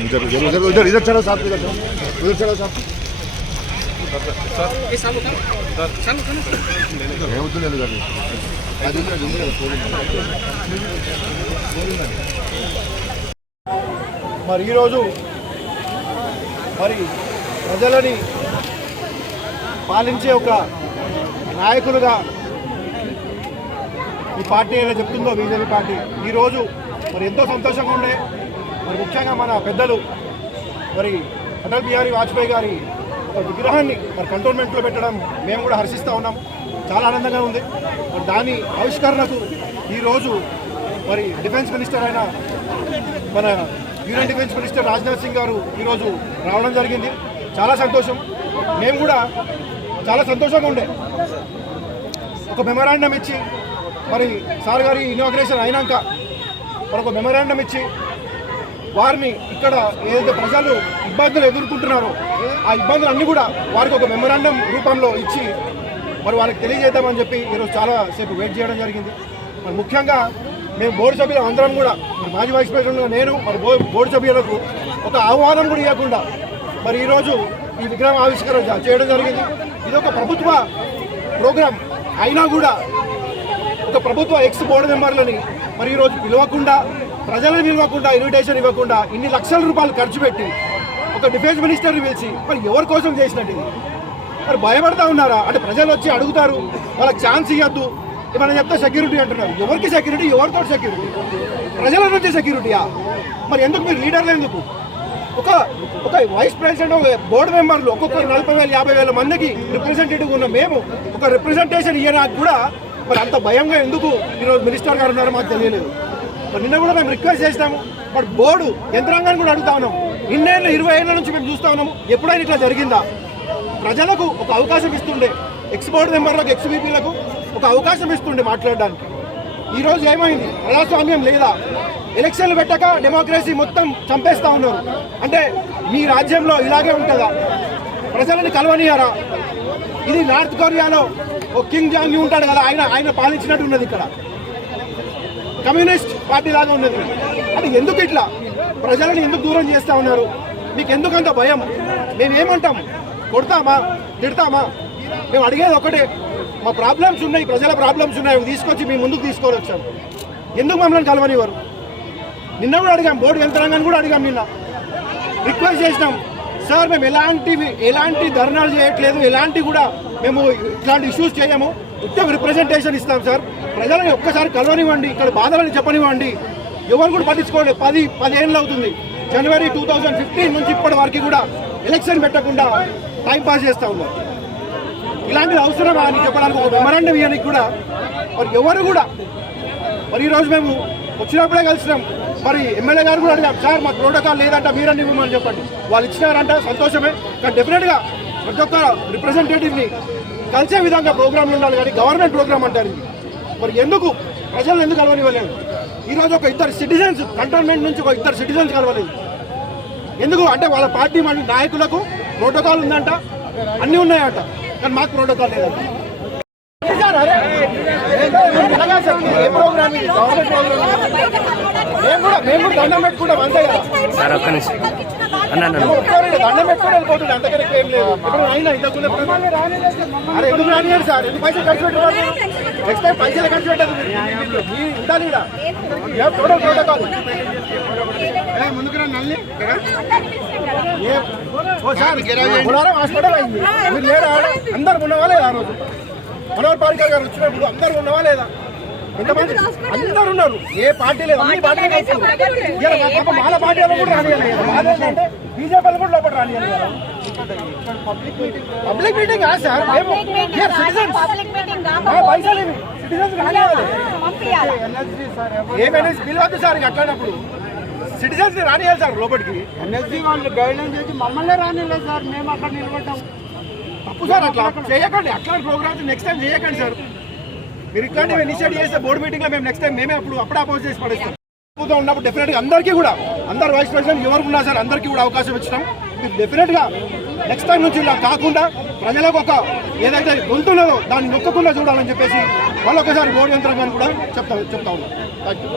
इधर चलो साथ, उधर चलो साथ। మరి ఈరోజు మరి ప్రజలని పాలించే ఒక నాయకులుగా ఈ పార్టీ ఏదో చెప్తుందో బీజేపీ పార్టీ ఈరోజు మరి ఎంతో సంతోషంగా ఉండే మరి ముఖ్యంగా మన పెద్దలు మరి అటల్ బిహారీ వాజ్పేయి గారి ఒక విగ్రహాన్ని మరి కంటోన్మెంట్లో పెట్టడం మేము కూడా హర్షిస్తూ ఉన్నాం. చాలా ఆనందంగా ఉంది. మరి దాని ఆవిష్కరణకు ఈరోజు మరి డిఫెన్స్ మినిస్టర్ అయిన మన union defence minister Rajnath Singh గారు ఈరోజు రావడం జరిగింది. చాలా సంతోషం. మేము కూడా చాలా సంతోషంగా ఉండే ఒక మెమరాండం ఇచ్చి మరి సార్ గారి ఇనాగ్రేషన్ అయినాక మరి ఒక మెమరాండం ఇచ్చి వారిని ఇక్కడ ఏదైతే ప్రజలు ఇబ్బందులు ఎదుర్కొంటున్నారో ఆ ఇబ్బందులన్నీ కూడా వారికి ఒక మెమరాండం రూపంలో ఇచ్చి మరి వాళ్ళకి తెలియజేద్దామని చెప్పి ఈరోజు చాలాసేపు వెయిట్ చేయడం జరిగింది. మరి ముఖ్యంగా మేము బోర్డు సభ్యులు అందరం కూడా మరి మాజీ వైస్ ప్రెసిడెంట్గా నేను మరి బోర్డు సభ్యులకు ఒక ఆహ్వానం కూడా ఇవ్వకుండా మరి ఈరోజు ఈ విగ్రహం ఆవిష్కరణ చేయడం జరిగింది. ఇది ఒక ప్రభుత్వ ప్రోగ్రాం అయినా కూడా ఒక ప్రభుత్వ ఎక్స్ బోర్డు మెంబర్లని మరి ఈరోజు పిలవకుండా ప్రజలను పిలవకుండా ఇన్విటేషన్ ఇవ్వకుండా ఇన్ని లక్షల రూపాయలు ఖర్చు పెట్టి ఒక డిఫెన్స్ మినిస్టర్ని పిలిచి మరి ఎవరి కోసం చేసినట్టు ఇది? మరి భయపడతా ఉన్నారా? అంటే ప్రజలు వచ్చి అడుగుతారు, వాళ్ళకి ఛాన్స్ ఇవ్వద్దు, ఏమైనా చెప్తే సెక్యూరిటీ అంటున్నారు. ఎవరికి సెక్యూరిటీ? ఎవరితో సెక్యూరిటీ? ప్రజల నుంచి సెక్యూరిటీయా? మరి ఎందుకు మీరు లీడర్లు ఎందుకు? ఒక వైస్ ప్రెసిడెంట్ బోర్డు మెంబర్లు ఒక్కొక్కరు 40,000 50,000 మందికి రిప్రజెంటేటివ్ ఉన్న మేము ఒక రిప్రజెంటేషన్ ఇవ్వడానికి కూడా మరి అంత భయంగా ఎందుకు ఈరోజు మినిస్టర్ గారు ఉన్నారో మాకు తెలియలేదు. మరి నిన్న కూడా మేము రిక్వెస్ట్ చేసినాము. బట్ బోర్డు యంత్రాంగాన్ని కూడా అడుగుతా ఉన్నాము. 20 ఏళ్ళ నుంచి మేము చూస్తూ ఉన్నాము. ఎప్పుడైనా ఇట్లా జరిగిందా? ప్రజలకు ఒక అవకాశం ఇస్తుండే, ఎక్స్ బోర్డు మెంబర్లకు ఎక్స్బీపీలకు ఒక అవకాశం ఇస్తుండే మాట్లాడడానికి. ఈరోజు ఏమైంది? ప్రజాస్వామ్యం లేదా? ఎలక్షన్లు పెట్టక డెమోక్రసీ మొత్తం చంపేస్తూ ఉన్నారు. అంటే మీ రాజ్యంలో ఇలాగే ఉంటుందా? ప్రజలని కలవనియారా? ఇది నార్త్ కొరియాలో ఓ కింగ్ జాంగ్ ఉంటాడు కదా, ఆయన పాలించినట్టు ఉన్నది. ఇక్కడ కమ్యూనిస్ట్ పార్టీ లాగా ఉన్నది. అంటే ఎందుకు ఇట్లా ప్రజలను ఎందుకు దూరం చేస్తూ ఉన్నారు? మీకు ఎందుకంత భయం? మేమేమంటాం? కొడతామా? తిడతామా? మేము అడిగేది ఒకటే, మా ప్రాబ్లమ్స్ ఉన్నాయి, ప్రజల ప్రాబ్లమ్స్ ఉన్నాయి, తీసుకొచ్చి మీ ముందుకు తీసుకొని వచ్చాము. ఎందుకు మమ్మల్ని కలవనివ్వరు? నిన్న కూడా అడిగాం, బోర్డు యంత్రాంగాన్ని కూడా అడిగాం. నిన్న రిక్వెస్ట్ చేసినాం, సార్ మేము ఎలాంటి ధర్నాలు చేయట్లేదు, ఎలాంటి కూడా మేము ఇట్లాంటి ఇష్యూస్ చేయము, ఉత్తమ రిప్రజెంటేషన్ ఇస్తాం సార్, ప్రజలని ఒక్కసారి కలవనివ్వండి, ఇక్కడ బాధలని చెప్పనివ్వండి. ఎవరు కూడా పట్టించుకోండి. 10 ఏళ్ళు అవుతుంది. జనవరి 2015 నుంచి ఇప్పటి వరకు కూడా ఎలక్షన్ పెట్టకుండా టైంపాస్ చేస్తూ ఉన్నారు. ఇలాంటిది అవసరమా అని చెప్పడానికి ఒక మెమరాండం ఇవ్వడానికి కూడా మరి ఎవరు కూడా మరి ఈరోజు మేము వచ్చినప్పుడే కలిసినాం. మరి ఎమ్మెల్యే గారు కూడా అడిగాం, సార్ మాకు ప్రోటోకాల్ లేదంట, మీరన్నీ ఇవ్వమని చెప్పండి. వాళ్ళు ఇచ్చినారంట, సంతోషమే. కానీ డెఫినెట్గా ప్రతి ఒక్క రిప్రజెంటేటివ్ని కలిసే విధంగా ప్రోగ్రాంలు ఉండాలి. కానీ గవర్నమెంట్ ప్రోగ్రామ్ అంటారు ఇది. మరి ఎందుకు ప్రజలను ఎందుకు కలవనివ్వలేదు? ఈరోజు ఒక 2 సిటిజన్స్ కంటోన్మెంట్ నుంచి ఒక 2 సిటిజన్స్ కలవలేదు. ఎందుకు అంటే వాళ్ళ పార్టీ నాయకులకు ప్రోటోకాల్ ఉందంట, అన్నీ ఉన్నాయంట, కానీ మాకు ప్రోటోకాల్ లేదంట. ఏ ప్రోగ్రామ్ ఇది? Government program. మేము కూడా దండం పెట్టుకుంటాం అంతే కదా. దండం పెట్టుకుని వెళ్ళిపోతుంది, అంతకన్నా ఏం లేదు. ఇప్పుడు అయినా ఇంతకు అరే ఎందుకు రానియారు సార్? ఎందుకు పైసలు ఖర్చు పెట్టారు? నెక్స్ట్ టైం పైసలు ఖర్చు పెట్టదు ఉండాలి. ప్రోటోకాల్ ముందుకు నల్లి హాస్పిటల్ అయింది. మీరు లేరా? అందరు ఉన్నవా లేదా? ఆ రోజు మనోహర్ పారికర్ గారు వచ్చినప్పుడు అందరు ఉన్నవా లేదా? ఎంతమంది? అందరు ఉన్నారు. ఏ పార్టీ లేదు, అన్ని పార్టీలు వాళ్ళ పార్టీ వాళ్ళు కూడా రానియాలి. అంటే బీజేపీ కూడా లోపల రానియాలి. పబ్లిక్ మీటింగ్ కాదు సార్, మేము సిటిజన్స్ పైసలు సిటిజన్స్ రానియాలి. ఏమైనా పిలవద్దు సార్. అట్లాంటప్పుడు సిటిజన్స్ రానియాలి సార్ లోపలికి. ఎన్ఎస్జీ వాళ్ళు గైడ్లైన్ చేసి మమ్మల్ని రానియలేదు సార్, మేము అక్కడ నిలబడ్డాం. తప్పు సార్, అట్లా చేయకండి. అట్లాంటి ప్రోగ్రామ్స్ నెక్స్ట్ టైం చేయకండి సార్. మీరు ఇట్లాంటివి ఇనిషియేట్ చేస్తే బోర్డు మీటింగ్లో మేము నెక్స్ట్ టైం మేమే అప్పుడే అపోజ్ చేసి పడేస్తాం. ఉన్నప్పుడు డెఫినెట్గా అందరికీ కూడా, అందరు వైస్ ప్రెసిడెంట్ ఎవరు ఉన్నా సార్ అందరికీ కూడా అవకాశం ఇచ్చినాం. మీరు డెఫినెట్గా నెక్స్ట్ టైం నుంచి ఇలా కాకుండా ప్రజలకు ఒక ఏదైతే గొంతున్నదో దాన్ని నొక్కకుండా చూడాలని చెప్పేసి వాళ్ళొకసారి బోర్డు యంత్రాంగాన్ని కూడా చెప్తా ఉన్నాం. Thank you.